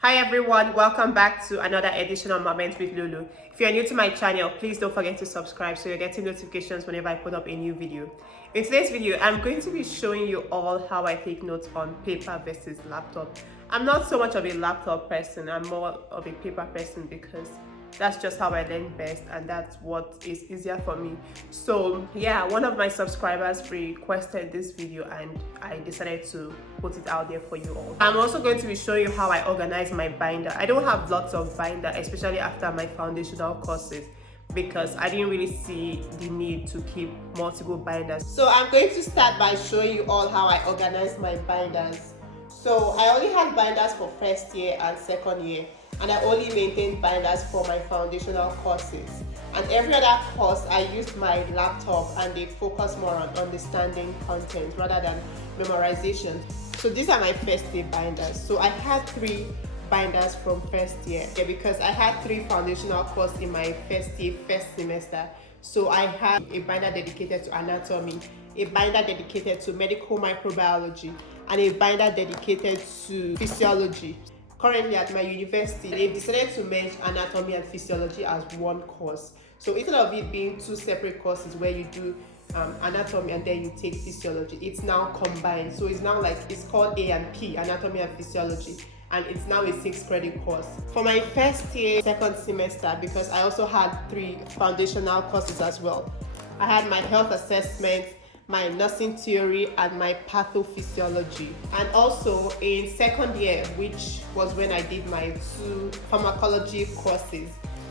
Hi everyone, welcome back to another edition of Moment with Lulu. If you're new to my channel, please don't forget to subscribe so you're getting notifications whenever I put up a new video. In today's video, I'm going to be showing you all how I take notes on paper versus laptop. I'm not so much of a laptop person, I'm more of a paper person because that's just how I learn best and that's what is easier for me. So yeah, one of my subscribers requested this video and I decided to put it out there for you all. I'm also going to be showing you how I organize my binder. I don't have lots of binder, especially after my foundational courses, because I didn't really see the need to keep multiple binders. So I'm going to start by showing you all how I organize my binders. So I only had binders for first year and second year, and I only maintained binders for my foundational courses. And every other course I used my laptop and they focus more on understanding content rather than memorization. So these are my first year binders. So I had 3 binders from first year because I had 3 foundational courses in my first year, first semester. So I had a binder dedicated to anatomy, a binder dedicated to medical microbiology, and a binder dedicated to physiology. Currently at my university, they've decided to merge anatomy and physiology as one course. So instead of it being 2 separate courses where you do anatomy and then you take physiology, it's now combined. So it's now like, it's called A and P, anatomy and physiology, and it's now a 6-credit course. For my first year, second semester, because I also had 3 foundational courses as well. I had my health assessment, my nursing theory, and my pathophysiology. And also in second year, which was when I did my 2 pharmacology courses,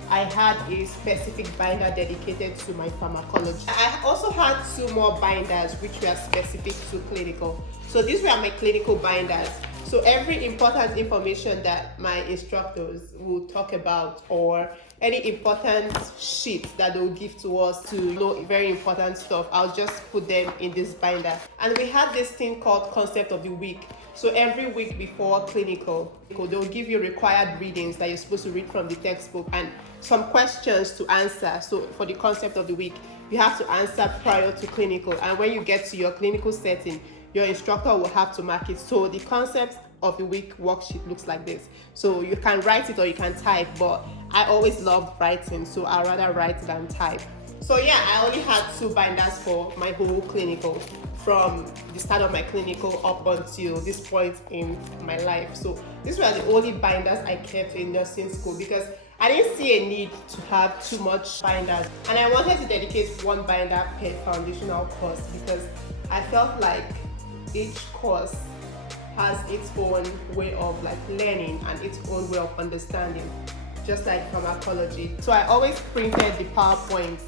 I had a specific binder dedicated to my pharmacology. I also had 2 more binders which were specific to clinical. So these were my clinical binders. So every important information that my instructors will talk about, or any important sheet that they will give to us to know very important stuff, I'll just put them in this binder. And we had this thing called concept of the week. So every week before clinical, they'll give you required readings that you're supposed to read from the textbook and some questions to answer. So for the concept of the week, you have to answer prior to clinical. And when you get to your clinical setting, your instructor will have to mark it. So the concept of the week worksheet looks like this. So you can write it or you can type, but I always loved writing, so I'd rather write than type. So yeah, I only had 2 binders for my whole clinical, from the start of my clinical up until this point in my life. So these were the only binders I kept in nursing school because I didn't see a need to have too much binders, and I wanted to dedicate 1 binder per foundational course because I felt like each course has its own way of like learning and its own way of understanding, just like pharmacology. So I always printed the PowerPoints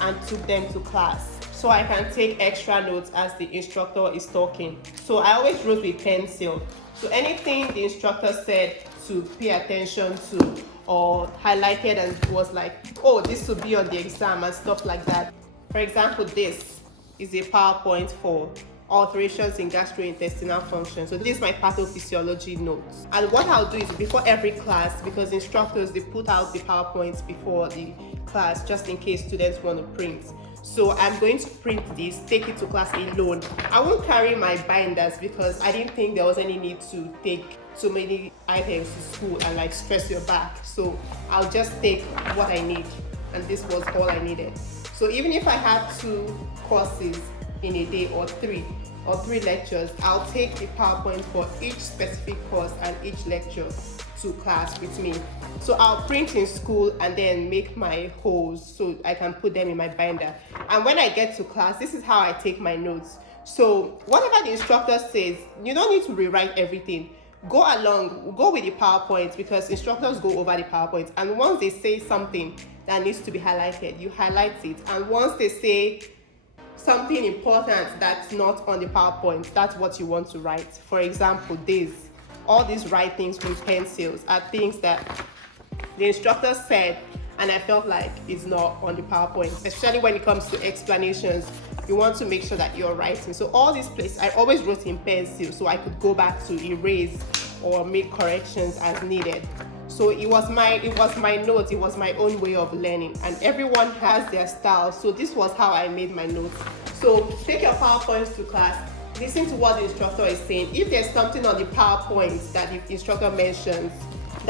and took them to class so I can take extra notes as the instructor is talking. So I always wrote with pencil. So anything the instructor said to pay attention to or highlighted and was like, oh, this will be on the exam and stuff like that. For example, this is a PowerPoint for alterations in gastrointestinal function. So this is my pathophysiology notes. And what I'll do is before every class, because instructors, they put out the PowerPoints before the class just in case students want to print. So I'm going to print this, take it to class alone. I won't carry my binders because I didn't think there was any need to take so many items to school and like stress your back. So I'll just take what I need, and this was all I needed. So even if I have 2 courses in a day or 3 lectures, I'll take the PowerPoint for each specific course and each lecture to class with me. So I'll print in school and then make my holes so I can put them in my binder. And when I get to class, this is how I take my notes. So whatever the instructor says, you don't need to rewrite everything. Go with the PowerPoint because instructors go over the PowerPoint. And once they say something that needs to be highlighted, you highlight it. And once they say something important that's not on the PowerPoint, that's what you want to write. For example, all these writings with pencils are things that the instructor said and I felt like it's not on the PowerPoint, especially when it comes to explanations. You want to make sure that you're writing. So all these places, I always wrote in pencil so I could go back to erase or make corrections as needed. So it was my notes, it was my own way of learning, and everyone has their style. So this was how I made my notes. So take your PowerPoints to class, listen to what the instructor is saying. If there's something on the PowerPoint that the instructor mentions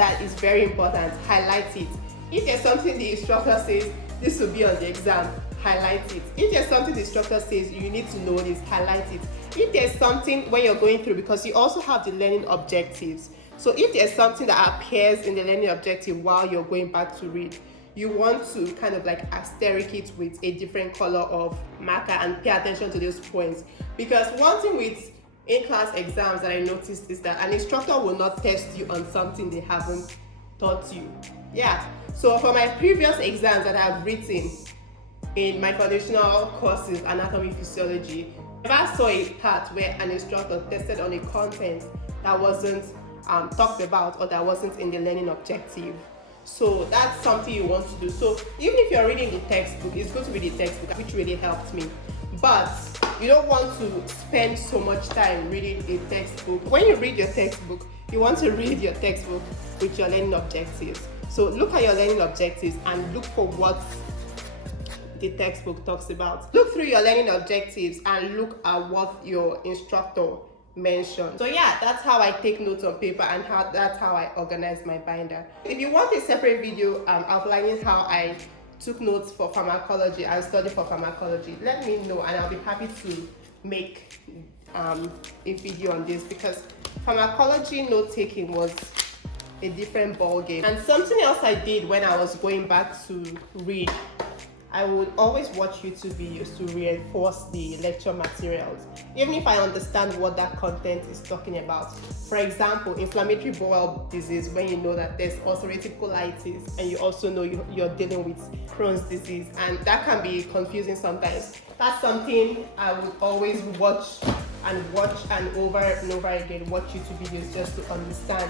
that is very important, highlight it. If there's something the instructor says this will be on the exam, highlight it. If there's something the instructor says you need to know this, highlight it. If there's something when you're going through, because you also have the learning objectives, so if there's something that appears in the learning objective while you're going back to read, you want to kind of like asterisk it with a different color of marker and pay attention to those points. Because one thing with in-class exams that I noticed is that an instructor will not test you on something they haven't taught you. Yeah, so for my previous exams that I've written in my foundational courses, anatomy, physiology, I never saw a part where an instructor tested on a content that wasn't talked about or that wasn't in the learning objective. So that's something you want to do. So even if you're reading the textbook, it's good to read the textbook, which really helped me. But you don't want to spend so much time reading a textbook. When you read your textbook, you want to read your textbook with your learning objectives. So look at your learning objectives and look for what the textbook talks about. Look through your learning objectives and look at what your instructor mentioned. So yeah, that's how I take notes on paper and that's how I organize my binder. If you want a separate video outlining how I took notes for pharmacology and studied for pharmacology, let me know and I'll be happy to make a video on this, because pharmacology note taking was a different ball game. And something else I did when I was going back to read, I would always watch YouTube videos to reinforce the lecture materials, even if I understand what that content is talking about. For example, inflammatory bowel disease, when you know that there's ulcerative colitis and you also know you're dealing with Crohn's disease, and that can be confusing sometimes. That's something I would always watch and over and over again, watch YouTube videos just to understand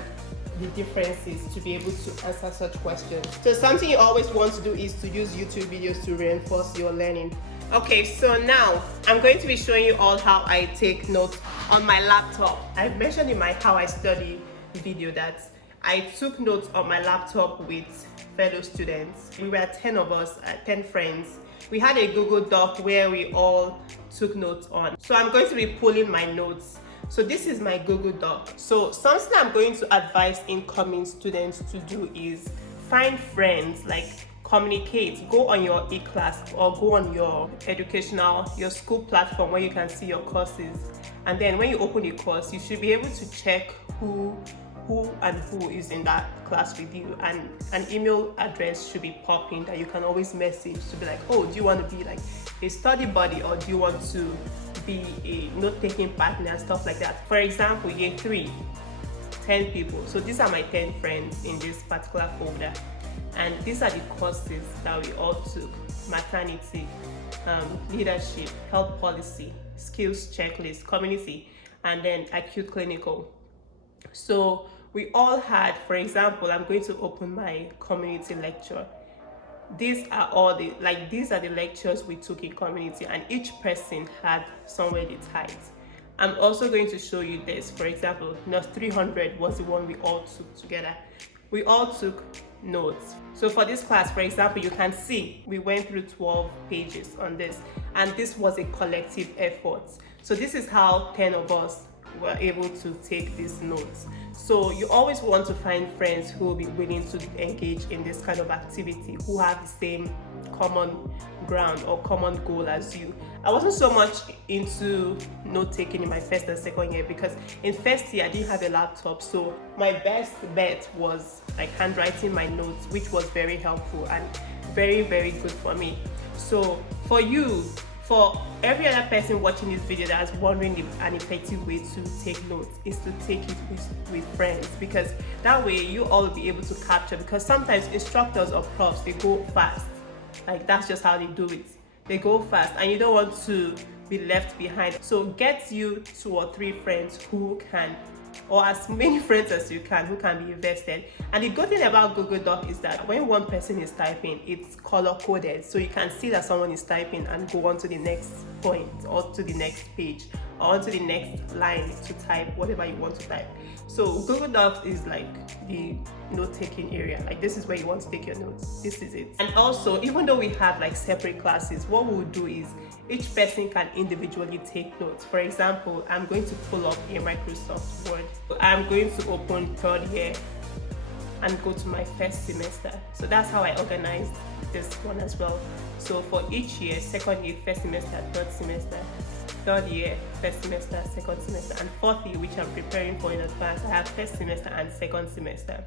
the differences, to be able to answer such questions. So something you always want to do is to use YouTube videos to reinforce your learning. Okay, so now I'm going to be showing you all how I take notes on my laptop. I've mentioned in my how I study video that I took notes on my laptop with fellow students. We were 10 of us, 10 friends. We had a Google Doc where we all took notes on. So I'm going to be pulling my notes. So this is my Google Doc. So something I'm going to advise incoming students to do is find friends, like communicate, go on your e-class or go on your your school platform where you can see your courses. And then when you open a course, you should be able to check who is in that class with you, and an email address should be popping that you can always message to be like, oh, do you want to be like a study buddy, or do you want to be a note-taking partner and stuff like that. For example, year 3, 10 people. So these are my 10 friends in this particular folder, and these are the courses that we all took: maternity, leadership, health policy, skills checklist, community, and then acute clinical. So we all had, for example, I'm going to open my community lecture. These are the lectures we took in community, and each person had somewhere they typed. I'm also going to show you this. For example, Nurse 300 was the one we all took together. We all took notes. So for this class, for example, you can see we went through 12 pages on this, and this was a collective effort. So this is how 10 of us were able to take these notes. So you always want to find friends who will be willing to engage in this kind of activity, who have the same common ground or common goal as you. I wasn't so much into note taking in my first and second year, because in first year I didn't have a laptop, so my best bet was like handwriting my notes, which was very helpful and very, very good for me. So for every other person watching this video that's wondering if an effective way to take notes is to take it with friends, because that way you all will be able to capture, because sometimes instructors or profs, they go fast. Like, that's just how they do it. They go fast and you don't want to be left behind. So get you 2 or 3 friends who can, or as many friends as you can, who can be invested. And the good thing about Google Doc is that when one person is typing, it's color coded, so you can see that someone is typing and go on to the next point or to the next page or onto the next line to type whatever you want to type. So Google Docs is like the note-taking area. Like, this is where you want to take your notes. This is it. And also, even though we have like separate classes, what we'll do is each person can individually take notes. For example, I'm going to pull up a Microsoft Word. I'm going to open third year and go to my first semester. So that's how I organized this one as well. So for each year, second year, first semester, third semester, third year, first semester, second semester, and fourth year, which I'm preparing for in advance, I have first semester and second semester.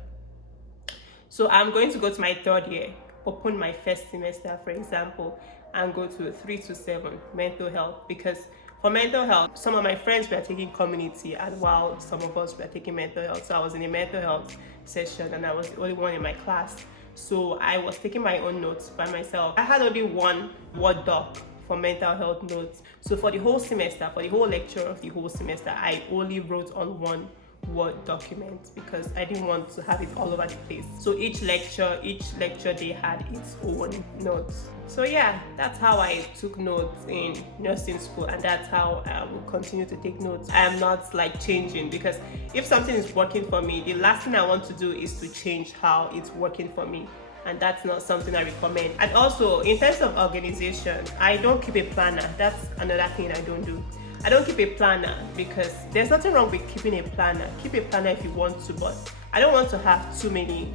So I'm going to go to my third year, open my first semester, for example, and go to 3 to 7 mental health, because for mental health, some of my friends were taking community, and while some of us were taking mental health. So I was in a mental health session and I was the only one in my class. So I was taking my own notes by myself. I had only one Word doc for mental health notes. So for the whole semester, for the whole lecture of the whole semester, I only wrote on one Word document because I didn't want to have it all over the place. So each lecture they had its own notes. So yeah, that's how I took notes in nursing school, and that's how I will continue to take notes. I am not like changing, because if something is working for me, the last thing I want to do is to change how it's working for me, and that's not something I recommend. And also, in terms of organization, I don't keep a planner. That's another thing I don't do. I don't keep a planner because there's nothing wrong with keeping a planner. Keep a planner if you want to, but I don't want to have too many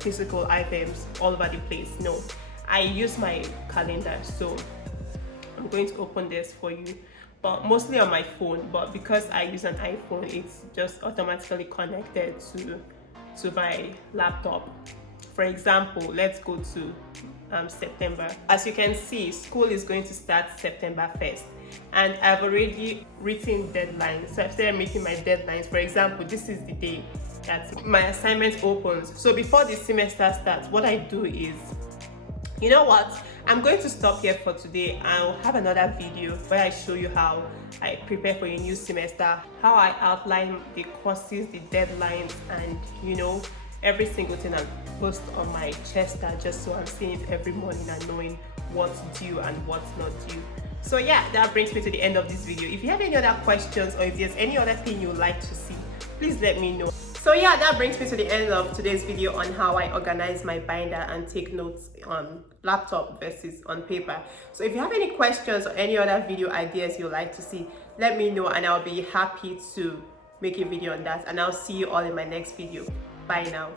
physical items all over the place. No, I use my calendar. So I'm going to open this for you, but mostly on my phone. But because I use an iPhone, it's just automatically connected to my laptop. For example, let's go to September. As you can see, school is going to start September 1st. And I've already written deadlines. So I've started making my deadlines. For example, this is the day that my assignment opens. So before the semester starts, what I do is, you know what? I'm going to stop here for today. I'll have another video where I show you how I prepare for a new semester, how I outline the courses, the deadlines, and every single thing I post on my chester, just so I'm seeing it every morning and knowing what's due and what's not due. So yeah, that brings me to the end of this video. If you have any other questions, or if there's any other thing you'd like to see, please let me know. So yeah, that brings me to the end of today's video on how I organize my binder and take notes on laptop versus on paper. So if you have any questions or any other video ideas you'd like to see, let me know and I'll be happy to make a video on that. And I'll see you all in my next video. Bye now.